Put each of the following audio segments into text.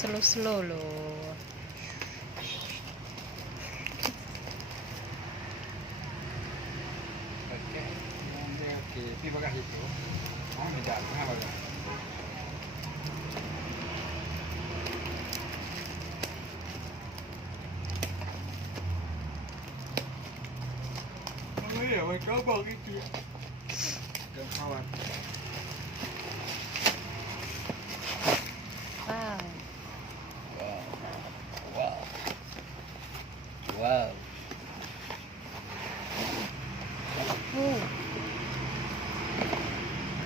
Slow loh. Oke, ini bagas itu. Beda, bagas. Oh iya, mereka coba gitu ya. Jangan khawatir. Wow.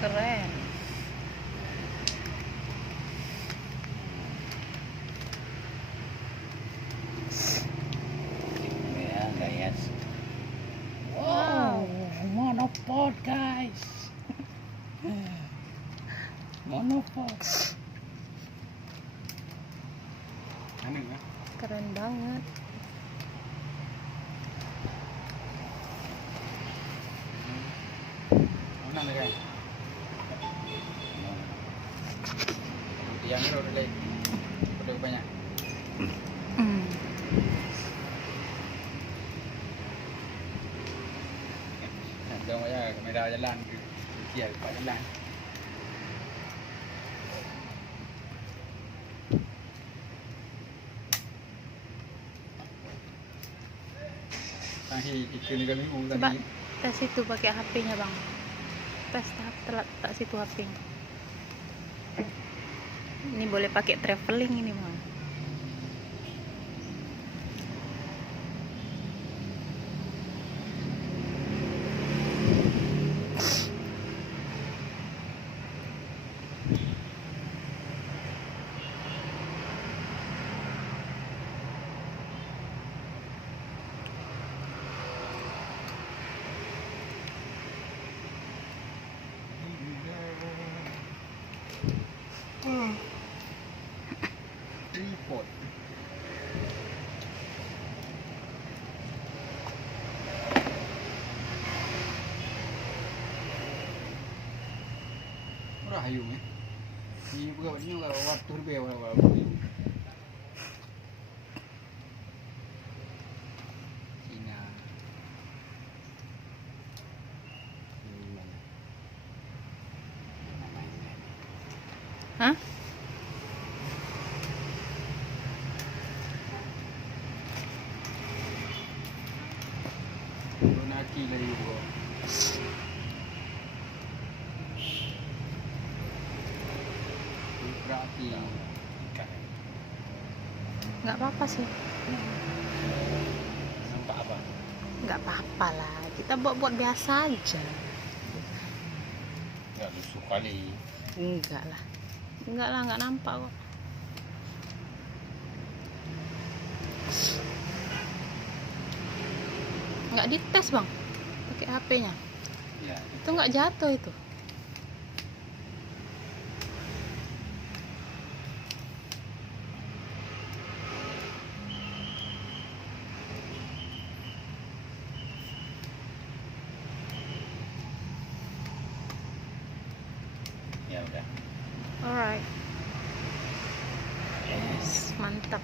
Keren. Ya, guys. Wow, monopod guys. Monopod. Aneh ya. Keren banget. Mana nih guys? Yang ini udah banyak. Dong ya, kamera jalan ke kiri Pak jalan. Tadi ikan ni kami Coba tadi. tes itu pakai HP-nya, Bang. Tes tak situ HP-nya. Ini boleh pakai traveling ini, Bang. Tripod. Murah hayung ya. Ini bukan ini waktu lebih Cina. Hah? Donaki lagi bro. Berarti Nggak apa-apa sih. Nampak apa? Nggak apa-apa lah. Kita buat biasa aja. Enggak lusuh kali. Enggak lah. Enggak lah, nggak nampak kok. Nggak dites, Bang. Pakai HP-nya. Ya, Itu nggak jatuh itu. ya udah. Alright. Yes, mantap.